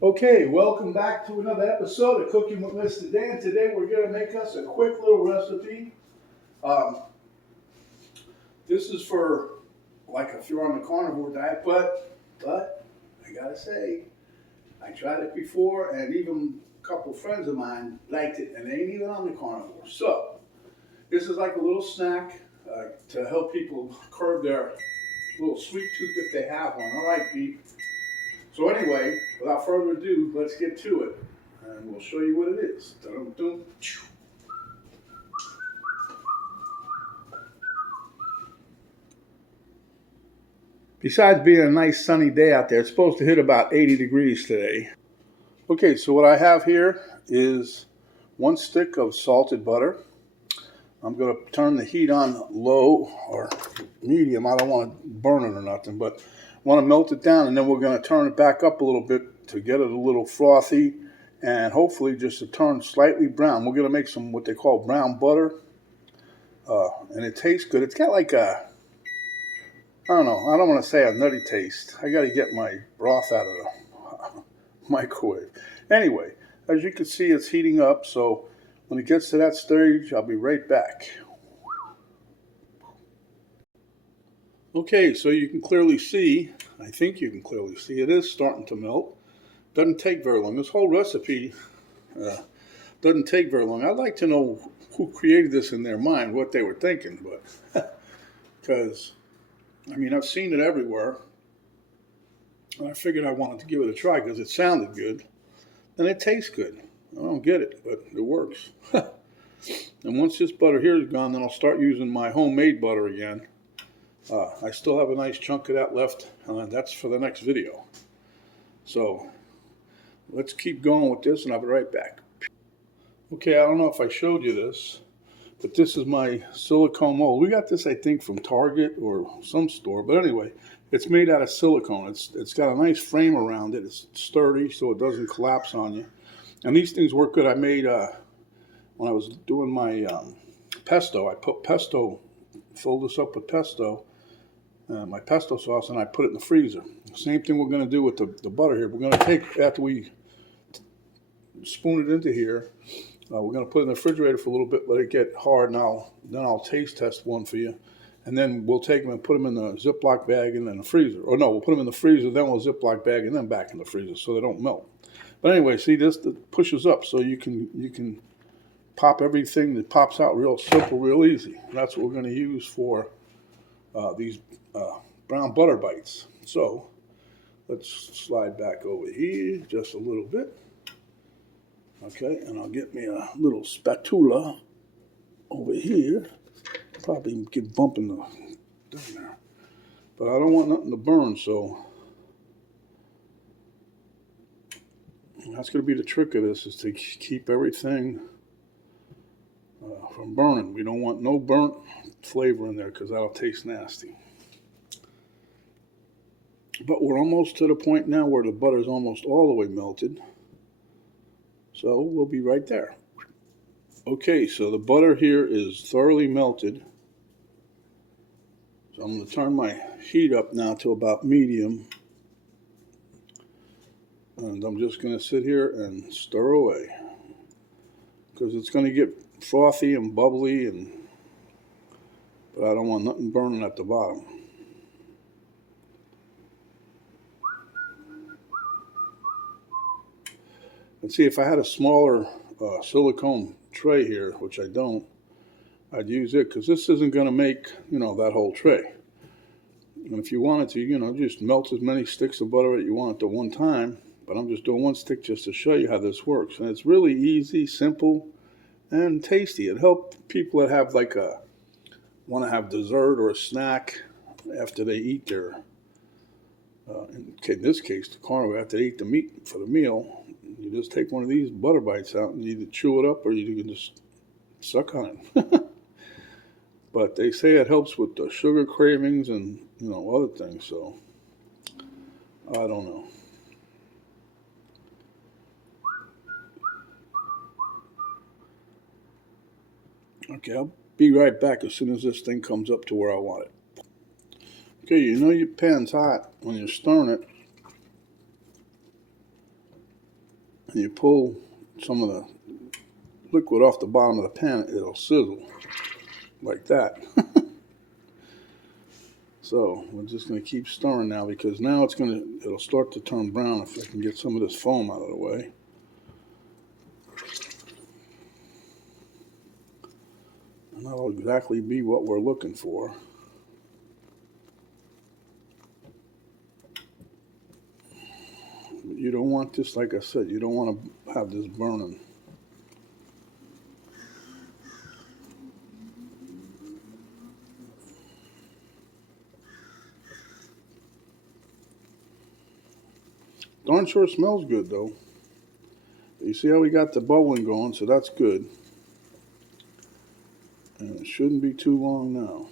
Okay, welcome back to another episode of Cooking with Mr. Dan. Today we're going to make us a quick little recipe. Um, this is for like if you're on the carnivore diet, but I gotta say, I tried it before, and even a couple friends of mine liked it, and they ain't even on the carnivore. So this is like a little snack to help people curb their little sweet tooth if they have one. All right, Pete. So anyway, without further ado, let's get to it, and we'll show you what it is. Dun-dun-dun. Besides being a nice sunny day out there, it's supposed to hit about 80 degrees today. Okay, so what I have here is 1 stick of salted butter. I'm going to turn the heat on low or medium. I don't want to burn it or nothing, but I want to melt it down, and then we're going to turn it back up a little bit to get it a little frothy and hopefully just to turn slightly brown. We're going to make some what they call brown butter, and it tastes good. It's got like a, I don't know, I don't want to say a nutty taste. I got to get my broth out of the microwave. Anyway, as you can see, it's heating up, so when it gets to that stage, I'll be right back. Okay, so you can clearly see, I think you can clearly see, it is starting to melt. Doesn't take very long. This whole recipe doesn't take very long. I'd like to know who created this in their mind, what they were thinking, but because, I mean, I've seen it everywhere. And I figured I wanted to give it a try because it sounded good and it tastes good. I don't get it, but it works. And once this butter here is gone, then I'll start using my homemade butter again. I still have a nice chunk of that left. That's for the next video. So let's keep going with this and I'll be right back. Okay, I don't know if I showed you this, but this is my silicone mold. We got this, I think, from Target or some store. But anyway, it's made out of silicone. It's got a nice frame around it. It's sturdy so it doesn't collapse on you. And these things work good. I made, when I was doing my pesto, I put pesto, filled this up with pesto, my pesto sauce, and I put it in the freezer. Same thing we're going to do with the butter here. We're going to take, after we spoon it into here, we're going to put it in the refrigerator for a little bit, let it get hard, and then I'll taste test one for you. And then we'll take them and put them in the Ziploc bag and then the freezer. Or no, we'll put them in the freezer, then we'll Ziploc bag and then back in the freezer so they don't melt. But anyway, see, this pushes up so you can pop everything that pops out real simple, real easy. And that's what we're going to use for these brown butter bites. So let's slide back over here just a little bit. Okay, and I'll get me a little spatula over here. Probably get bumping down there. But I don't want nothing to burn, so that's going to be the trick of this, is to keep everything from burning. We don't want no burnt flavor in there because that'll taste nasty. But we're almost to the point now where the butter's almost all the way melted. So we'll be right there. Okay, so the butter here is thoroughly melted. So I'm going to turn my heat up now to about medium. And I'm just going to sit here and stir away, because it's going to get frothy and bubbly, but I don't want nothing burning at the bottom. And see, if I had a smaller silicone tray here, which I don't, I'd use it, because this isn't going to make, that whole tray. And if you wanted to, just melt as many sticks of butter that you want at one time. But I'm just doing 1 stick just to show you how this works. And it's really easy, simple, and tasty. It helps people that have want to have dessert or a snack after they eat their, in this case, the carnivore, after they eat the meat for the meal. You just take one of these butter bites out and you either chew it up or you can just suck on it. But they say it helps with the sugar cravings and, other things. So, I don't know. Okay, I'll be right back as soon as this thing comes up to where I want it. Okay, your pan's hot when you're stirring it. and you pull some of the liquid off the bottom of the pan, it'll sizzle like that. So we're just going to keep stirring now, because now it'll start to turn brown if I can get some of this foam out of the way. And that'll exactly be what we're looking for. But you don't want this, like I said, you don't want to have this burning. Darn sure smells good though. You see how we got the bubbling going, so that's good. And it shouldn't be too long now.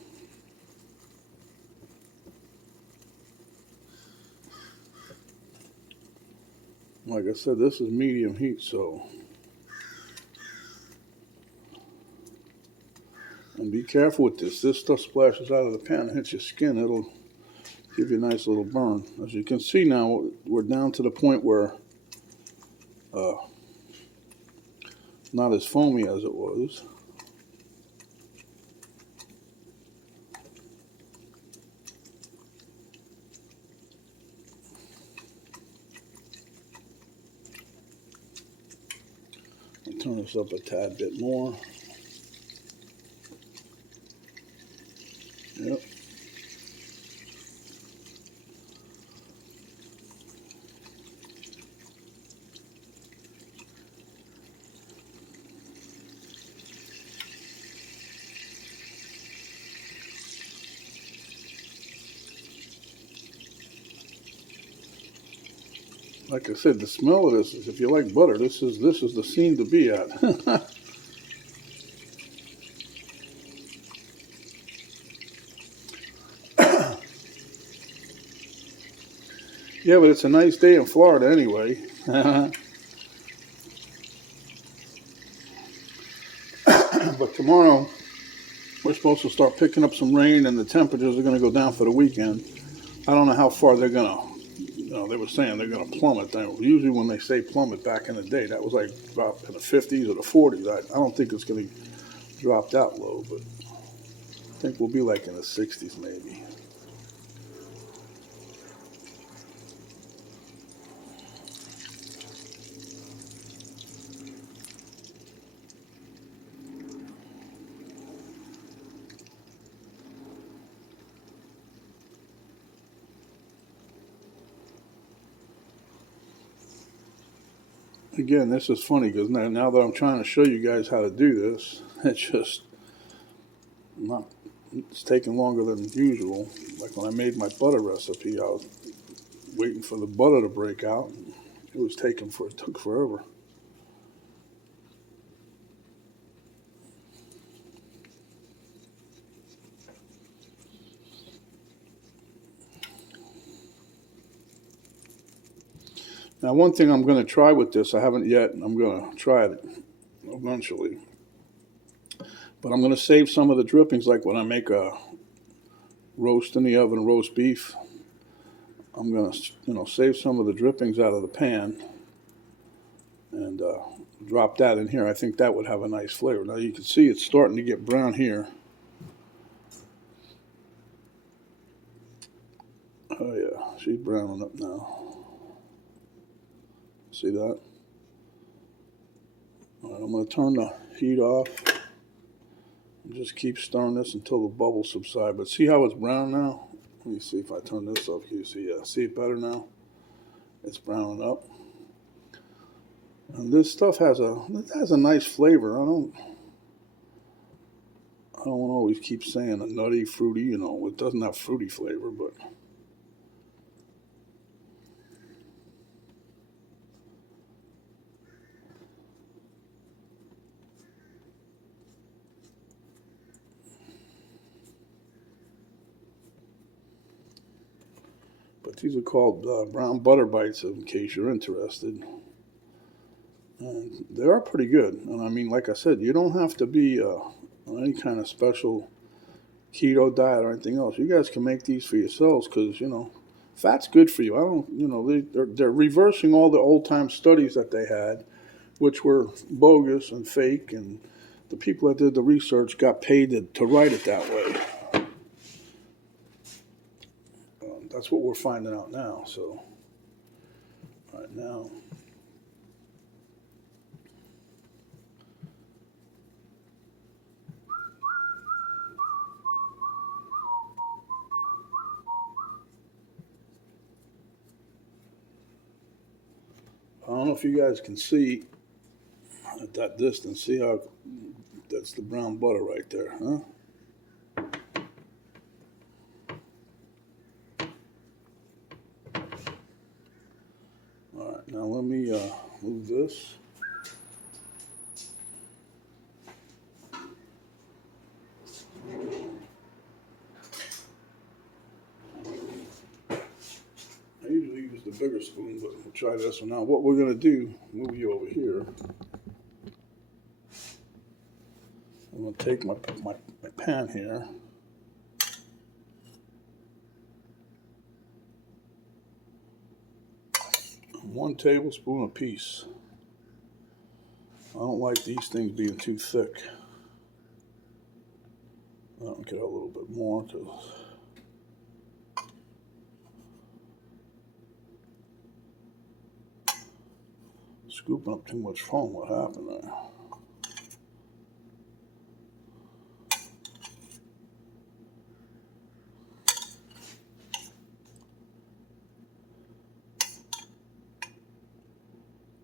Like I said, this is medium heat, so. And be careful with this. This stuff splashes out of the pan and hits your skin. It'll give you a nice little burn. As you can see now, we're down to the point where not as foamy as it was. I'll turn this up a tad bit more. Yep. Like I said, the smell of this is, if you like butter, this is the scene to be at. Yeah, but it's a nice day in Florida anyway. But tomorrow we're supposed to start picking up some rain, and the temperatures are going to go down for the weekend. I don't know how far they're going to. They were saying they're going to plummet. Usually when they say plummet back in the day, that was like about in the 50s or the 40s. I don't think it's going to drop that low, but I think we'll be like in the 60s maybe. Again, this is funny because now that I'm trying to show you guys how to do this, it's taking longer than usual. Like when I made my butter recipe, I was waiting for the butter to break out. It took forever. Now, one thing I'm going to try with this, I haven't yet, and I'm going to try it eventually. But I'm going to save some of the drippings, like when I make a roast in the oven, roast beef. I'm going to, save some of the drippings out of the pan and drop that in here. I think that would have a nice flavor. Now you can see it's starting to get brown here. Oh yeah, she's browning up now. See that? All right, I'm going to turn the heat off and just keep stirring this until the bubbles subside. But see how it's brown now? Let me see if I turn this off. Can you see? Yeah, see it better now? It's browning up. And this stuff has a nice flavor. I don't want to always keep saying a nutty, fruity. It doesn't have fruity flavor, but. But these are called brown butter bites, in case you're interested. And they are pretty good. And I mean, like I said, you don't have to be on any kind of special keto diet or anything else. You guys can make these for yourselves because, Fat's good for you. I don't, you know, they're reversing all the old time studies that they had, which were bogus and fake, and the people that did the research got paid to write it that way. That's what we're finding out now. So, right now. I don't know if you guys can see at that distance. See how that's the brown butter right there, huh? All right, now let me move this. I usually use the bigger spoon, but we'll try this one now. What we're going to do, move you over here. I'm going to take my pan here. One tablespoon apiece. I don't like these things being too thick. I'll get a little bit more because scooping up too much foam. What happened there?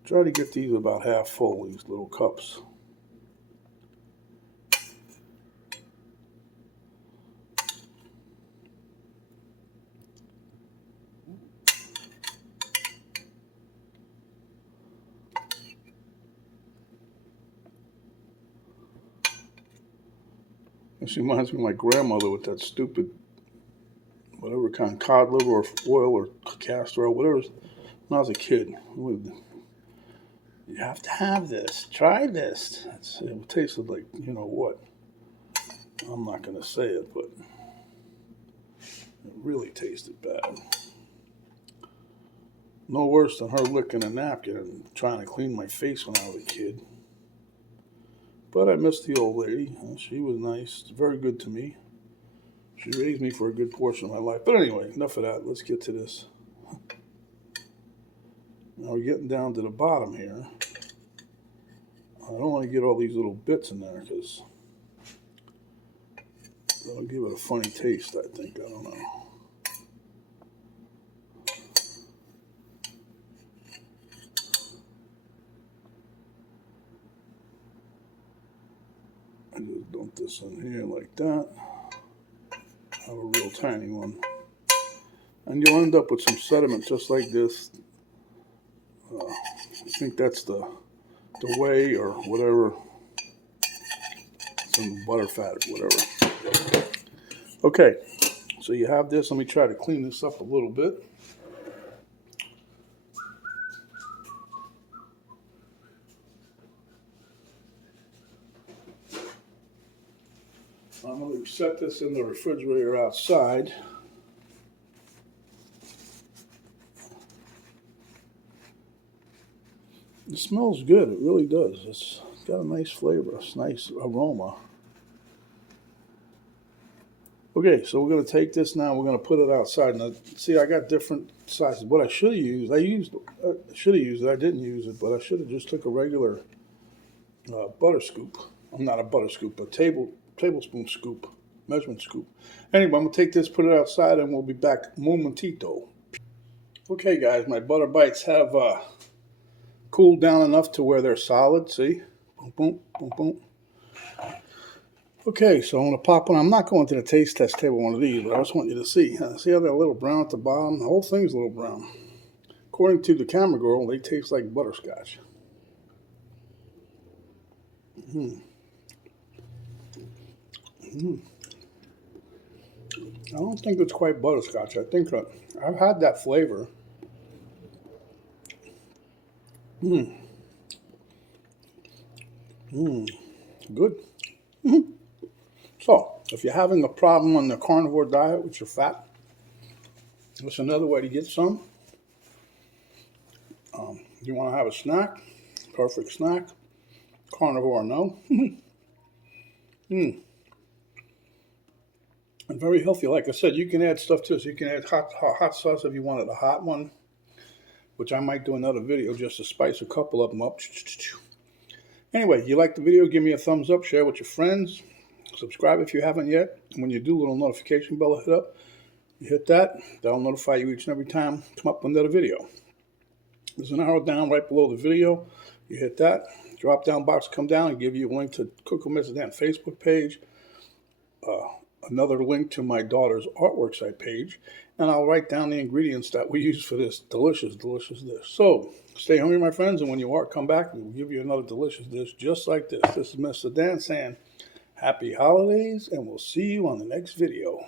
Try to get these about half full, these little cups. This reminds me of my grandmother with that stupid, whatever kind, cod liver or oil or castor oil, whatever. When I was a kid, you have to have this. Try this. It tasted like, you know what? I'm not going to say it, but it really tasted bad. No worse than her licking a napkin and trying to clean my face when I was a kid. But I miss the old lady. She was nice, very good to me. She raised me for a good portion of my life. But anyway, enough of that. Let's get to this. Now we're getting down to the bottom here. I don't want to get all these little bits in there because that'll give it a funny taste, I think. I don't know. I just dump this in here like that. Have a real tiny one. And you'll end up with some sediment just like this. I think that's the whey or whatever. Some butter fat or whatever. Okay, so you have this. Let me try to clean this up a little bit. I'm going to set this in the refrigerator outside. It smells good. It really does. It's got a nice flavor, a nice aroma. Okay, so we're going to take this now. We're going to put it outside. Now, see, I got different sizes. What I should have used, I should have used it. I didn't use it, but I should have just took a regular butter scoop. I'm not a butter scoop, but tablespoon scoop, measurement scoop. Anyway, I'm going to take this, put it outside, and we'll be back momentito. Okay, guys, my butter bites have cooled down enough to where they're solid. See? Boom, boom, boom, boom. Okay, so I'm going to pop one. I'm not going to the taste test table one of these, but I just want you to see. See how they're a little brown at the bottom? The whole thing's a little brown. According to the camera girl, they taste like butterscotch. I don't think it's quite butterscotch. I think I've had that flavor. Good. So, if you're having a problem on the carnivore diet with your fat, That's another way to get some. You want to have a snack, perfect snack. Carnivore, no. And very healthy. Like I said, you can add stuff to this. You can add hot sauce if you wanted a hot one, which I might do another video just to spice a couple of them up. Anyway, you like the video, give me a thumbs up, share with your friends, subscribe if you haven't yet. And when you do, little notification bell will hit up. You hit that, that'll notify you each and every time I come up with another video. There's an arrow down right below the video. You hit that, drop down box come down and give you a link to Cook with Mrs. Dan Facebook page, another link to my daughter's artwork site page, and I'll write down the ingredients that we use for this delicious, delicious dish. So, stay hungry, my friends, and when you are, come back. We'll give you another delicious dish just like this. This is Mr. Dan saying happy holidays, and we'll see you on the next video.